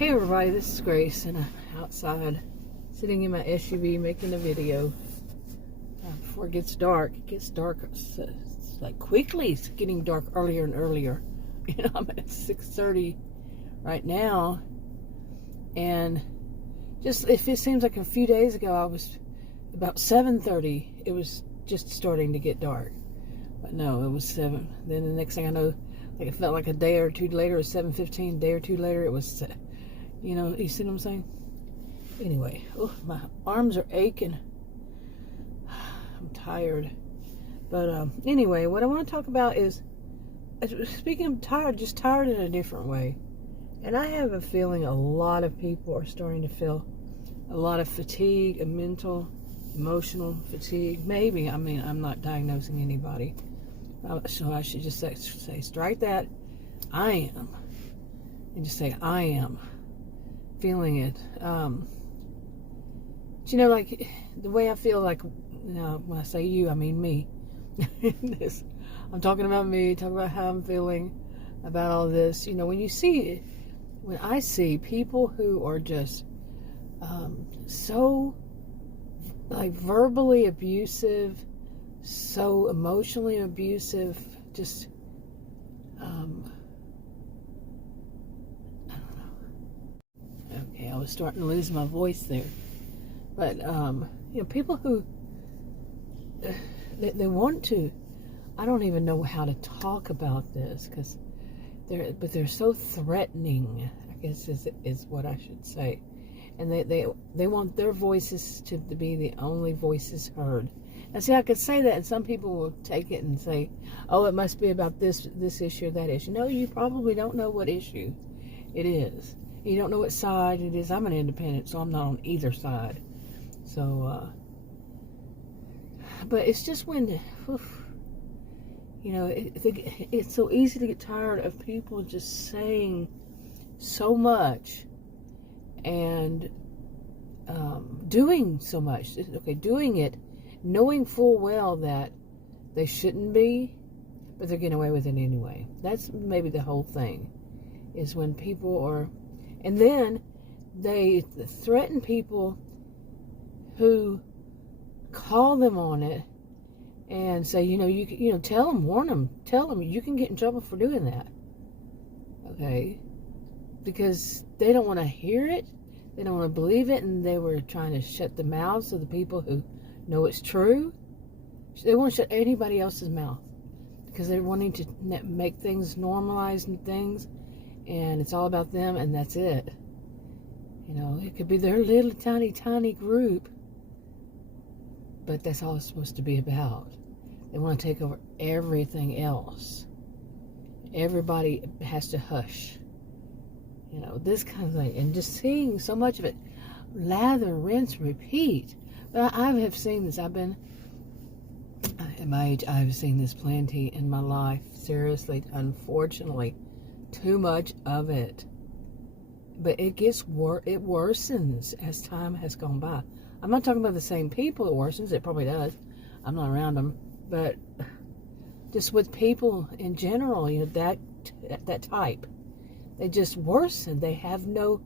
Hey everybody, this is Grace, and I'm outside sitting in my SUV making a video. Before it gets dark, it's like quickly. It's getting dark earlier and earlier. You know, I'm at 6:30 right now, and just if it seems like a few days ago, I was about 7:30. It was just starting to get dark, but no, it was 7. Then the next thing I know, like it felt like a day or two later, it was 7:15. A day or two later, it was. You know, you see what I'm saying? Anyway, my arms are aching. I'm tired. But anyway, what I want to talk about is, speaking of tired, just tired in a different way. And I have a feeling a lot of people are starting to feel a lot of fatigue, a mental, emotional fatigue. Maybe, I mean, I'm not diagnosing anybody. So I should just say strike that. I am. And just say, I am. Feeling it. You know, like the way I feel, like, you know, when I say you, I mean me. I'm talking about me, talking about how I'm feeling about all this. You know, when I see people who are just so like verbally abusive, so emotionally abusive, just I was starting to lose my voice there. But, you know, people who, they want to, I don't even know how to talk about this, because they're so threatening, I guess is what I should say. And they want their voices to be the only voices heard. And see, I could say that, and some people will take it and say, oh, it must be about this issue or that issue. No, you probably don't know what issue it is. You don't know what side it is. I'm an independent, so I'm not on either side. So, but it's just when, you know, it's so easy to get tired of people just saying so much and doing so much. Okay, doing it, knowing full well that they shouldn't be, but they're getting away with it anyway. That's maybe the whole thing, is when people are. And then they threaten people who call them on it and say, you know, tell them, warn them, tell them you can get in trouble for doing that. Okay? Because they don't want to hear it, they don't want to believe it, and they were trying to shut the mouths of the people who know it's true. They want to shut anybody else's mouth because they're wanting to make things normalized and things. And it's all about them, and that's it. You know, it could be their little tiny group, but that's all it's supposed to be about. They want to take over everything else. Everybody has to hush. You know, this kind of thing. And just seeing so much of it. Lather, rinse, repeat. But I have seen this. At my age, I've seen this plenty in my life. Seriously, unfortunately. Too much of it. But it gets it worsens as time has gone by. I'm not talking about the same people it worsens. It probably does. I'm not around them. But just with people in general, you know, that type, they just worsen. They have no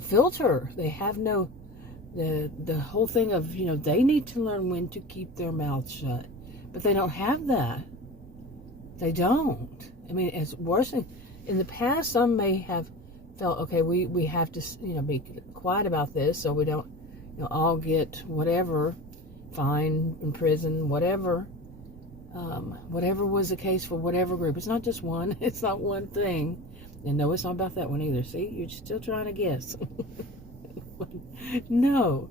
filter. They have no the whole thing of, you know, they need to learn when to keep their mouths shut. But they don't have that. They don't. I mean, it's worse. In the past, some may have felt, okay, we have to, you know, be quiet about this so we don't, you know, all get whatever, fine, in prison, whatever. Whatever was the case for whatever group. It's not just one. It's not one thing. And no, it's not about that one either. See, you're still trying to guess. No,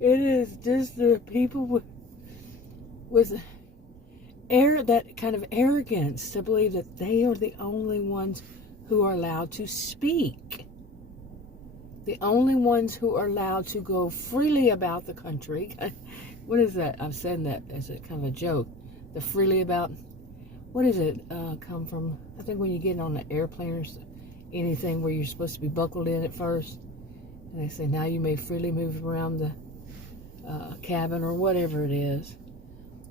it is just the people with that kind of arrogance to believe that they are the only ones who are allowed to speak. The only ones who are allowed to go freely about the country. What is that? I'm saying that as a kind of a joke. The freely about, what is it come from? I think when you get on an airplane or anything where you're supposed to be buckled in at first, and they say now you may freely move around the cabin or whatever it is.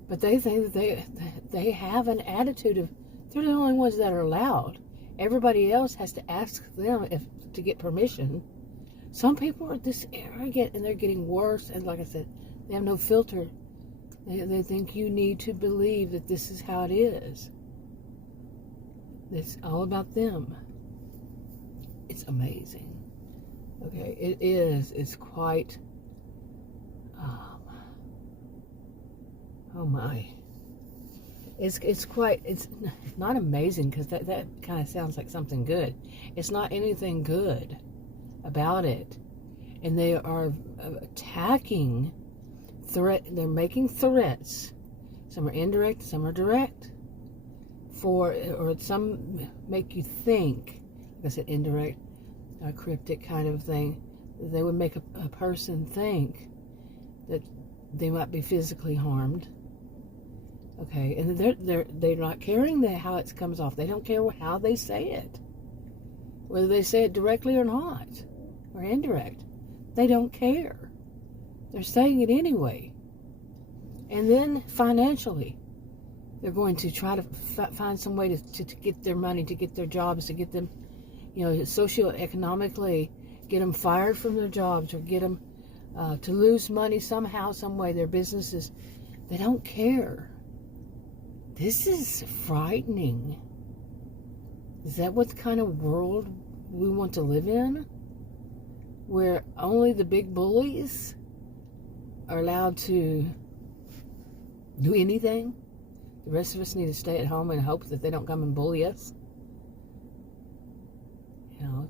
But they think that they have an attitude of they're the only ones that are allowed. Everybody else has to ask them to get permission. Some people are this arrogant, and they're getting worse. And like I said, they have no filter. They think you need to believe that this is how it is. It's all about them. It's amazing. Okay, it is. It's quite. Oh my. It's quite. It's not amazing, because that kind of sounds like something good. It's not anything good about it, and they are attacking. They're making threats. Some are indirect, some are direct. Or some make you think, like I said, indirect, cryptic kind of thing. They would make a person think that they might be physically harmed. Okay, and they're not caring how it comes off. They don't care how they say it, whether they say it directly or not, or indirect. They don't care. They're saying it anyway. And then financially, they're going to try to find some way to get their money, to get their jobs, to get them, socioeconomically, get them fired from their jobs, or get them to lose money somehow, some way, their businesses. They don't care. This is frightening. Is that what kind of world we want to live in? Where only the big bullies are allowed to do anything? The rest of us need to stay at home and hope that they don't come and bully us?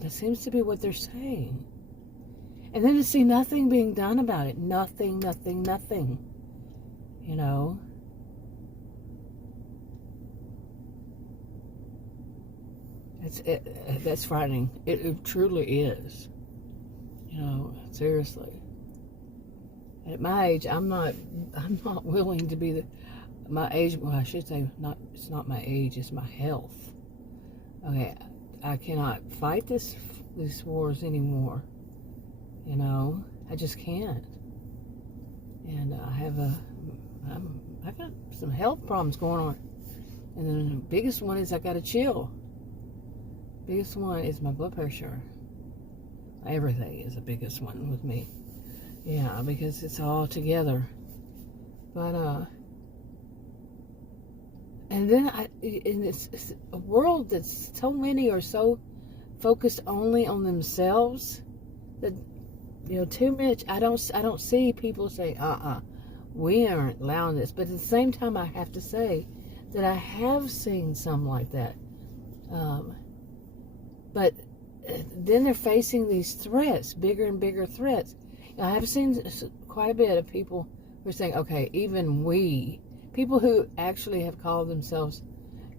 That seems to be what they're saying. And then to see nothing being done about it. Nothing. That's frightening. It truly is. Seriously. At my age, I'm not willing to be my age. Well, I should say it's not my age, it's my health. Okay, I cannot fight these wars anymore. I just can't. And I got some health problems going on. And then the biggest one is I got to chill. Biggest one is my blood pressure. Everything is the biggest one with me. Yeah, because it's all together. But and then it's a world that's so many are so focused only on themselves that too much. I don't see people say we aren't allowing this. But at the same time, I have to say that I have seen some like that. But then they're facing these threats, bigger and bigger threats. I have seen quite a bit of people who are saying, okay, even people who actually have called themselves,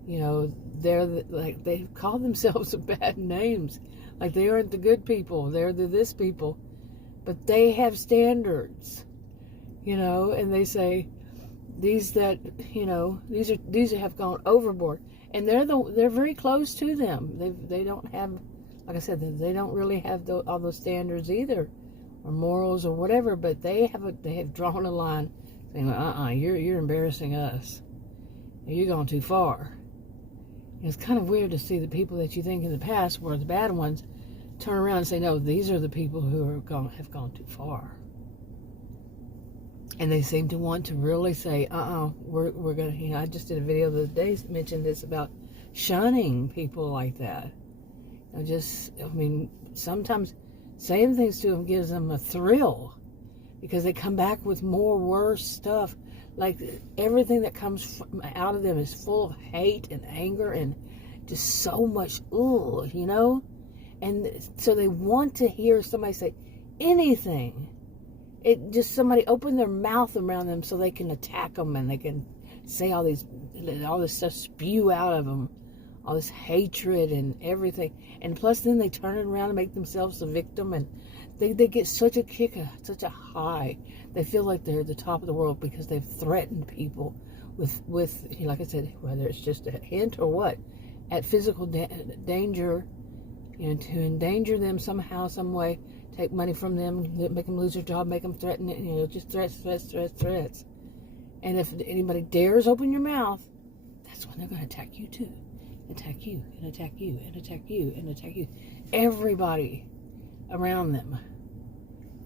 they've called themselves bad names. Like they aren't the good people, they're the this people. But they have standards, and they say these have gone overboard. And they're very close to them. They don't have, like I said, they don't really have all those standards either, or morals or whatever. But they have drawn a line, saying, you're embarrassing us. You're going too far. And it's kind of weird to see the people that you think in the past were the bad ones turn around and say, no, these are the people who have gone too far. And they seem to want to really say, we're going to, I just did a video the other day mentioned this about shunning people like that. Sometimes saying things to them gives them a thrill because they come back with more worse stuff. Like everything that comes out of them is full of hate and anger and just so much, And so they want to hear somebody say anything. Somebody open their mouth around them so they can attack them and they can say all this stuff, spew out of them, all this hatred and everything. And plus then they turn it around and make themselves the victim, and they get such a kick, such a high. They feel like they're the top of the world because they've threatened people with like I said, whether it's just a hint or what, at physical danger, to endanger them somehow, some way. Take money from them, make them lose their job, make them threaten it, just threats. And if anybody dares open your mouth, that's when they're going to attack you too. attack you, and attack you, and attack you, and attack you. Everybody around them.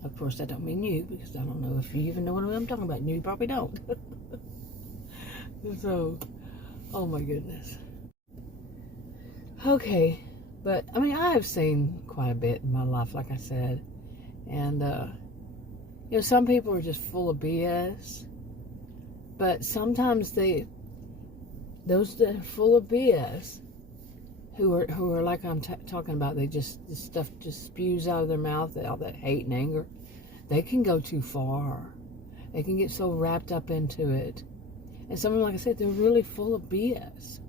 Of course, that don't mean you, because I don't know if you even know what I'm talking about. You probably don't. So, oh my goodness. Okay, but I mean, I have seen quite a bit in my life, like I said, and some people are just full of BS, but sometimes those that are full of BS, who are like I'm talking about, this stuff just spews out of their mouth, all that hate and anger, they can go too far. They can get so wrapped up into it. And some of them, like I said, they're really full of BS.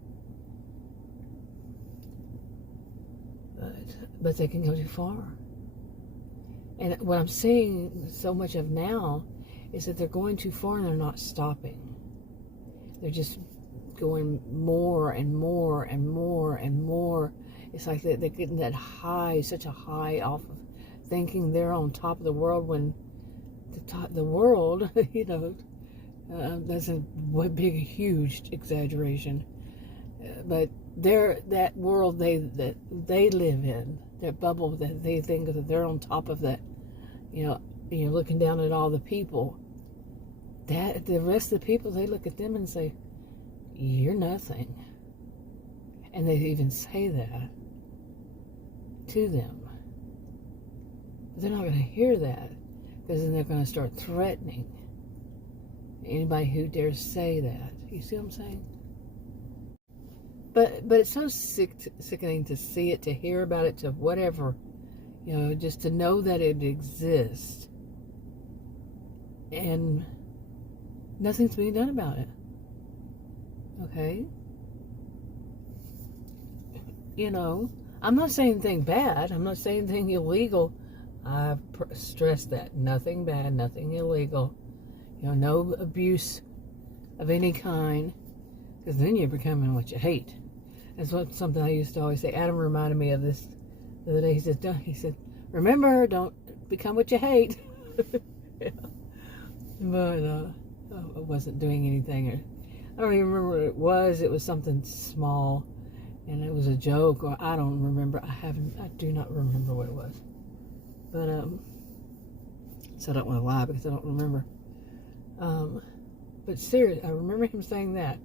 But they can go too far. And what I'm seeing so much of now is that they're going too far and they're not stopping. They're just going more and more and more and more. It's like they're getting that high, such a high off of thinking they're on top of the world, when the world, that's a big, huge exaggeration. But that world that they live in, that bubble that they think that they're on top of, that, looking down at all the people, that the rest of the people, they look at them and say, you're nothing. And they even say that to them. But they're not going to hear that, because then they're going to start threatening anybody who dares say that. You see what I'm saying? But it's so sickening to see it, to hear about it, to whatever, just to know that it exists. And nothing's being done about it. Okay? I'm not saying anything bad. I'm not saying anything illegal. I've stressed that. Nothing bad, nothing illegal. No abuse of any kind. Because then you're becoming what you hate. That's something I used to always say. Adam reminded me of this the other day. He said, remember, don't become what you hate. Yeah. But I wasn't doing anything. I don't even remember what it was. It was something small, and it was a joke, or I don't remember. I do not remember what it was. But so I don't want to lie because I don't remember. But seriously, I remember him saying that.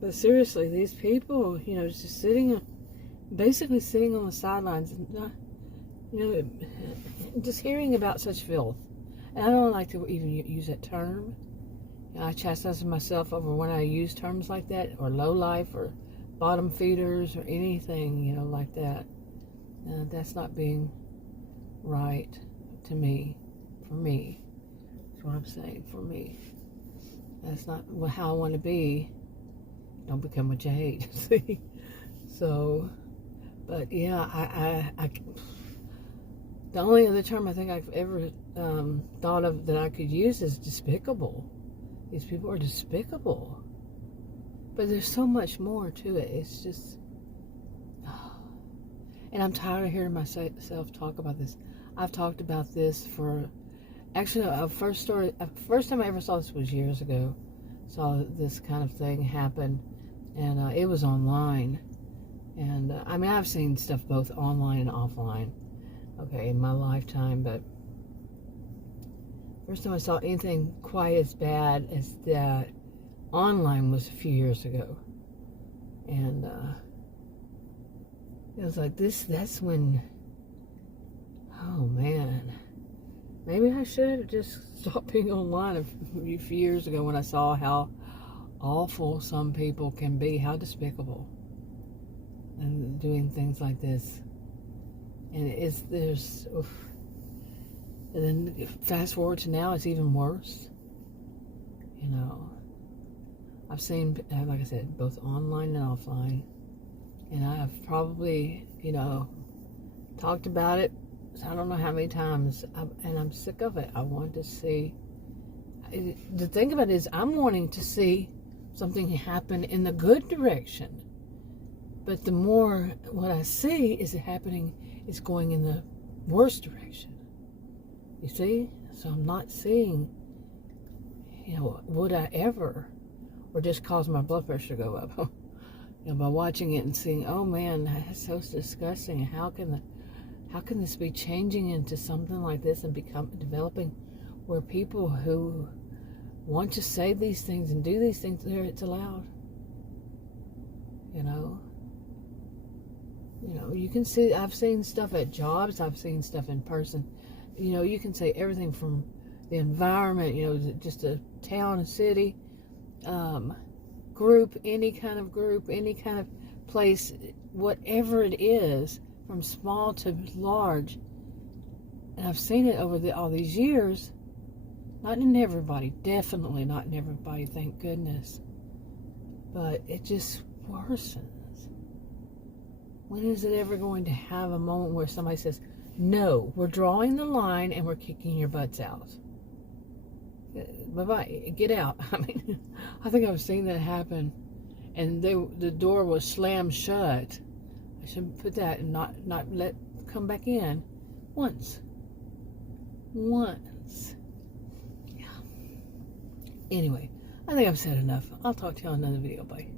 But seriously, these people, just basically sitting on the sidelines, and not, just hearing about such filth. And I don't like to even use that term. I chastise myself over when I use terms like that, or low life, or bottom feeders, or anything, like that. That's not being right to me, for me. That's what I'm saying, for me. That's not how I want to be. Don't become what you hate, see? So, but yeah, I the only other term I think I've ever thought of that I could use is despicable. These people are despicable. But there's so much more to it. It's just, and I'm tired of hearing myself talk about this. I've talked about this for, actually, first time I ever saw this was years ago. Saw this kind of thing happen, and it was online. And I've seen stuff both online and offline, okay, in my lifetime, but first time I saw anything quite as bad as that online was a few years ago. And it was like that's when, oh man, maybe I should have just stopped being online a few years ago, when I saw how awful some people can be, how despicable, and doing things like this. And and then fast forward to now, it's even worse. I've seen, like I said, both online and offline, and I have probably, talked about it, I don't know how many times, and I'm sick of it. I want to see, the thing about it is, I'm wanting to see something happen in the good direction, but the more what I see is is going in the worst direction. You see? So I'm not seeing, would I ever, or just cause my blood pressure to go up? by watching it and seeing, oh man, that's so disgusting. How can this be changing into something like this and developing where people who want to say these things and do these things, it's allowed. You can see, I've seen stuff at jobs, I've seen stuff in person. You can say everything from the environment, just a town, a city, group, any kind of place, whatever it is, from small to large. And I've seen it over all these years. Not in everybody, definitely not in everybody, thank goodness. But it just worsens. When is it ever going to have a moment where somebody says, no, we're drawing the line and we're kicking your butts out? Bye-bye, get out. I think I've seen that happen. And the door was slammed shut. I should put that and not let come back in. Once. Yeah. Anyway, I think I've said enough. I'll talk to you on another video. Bye.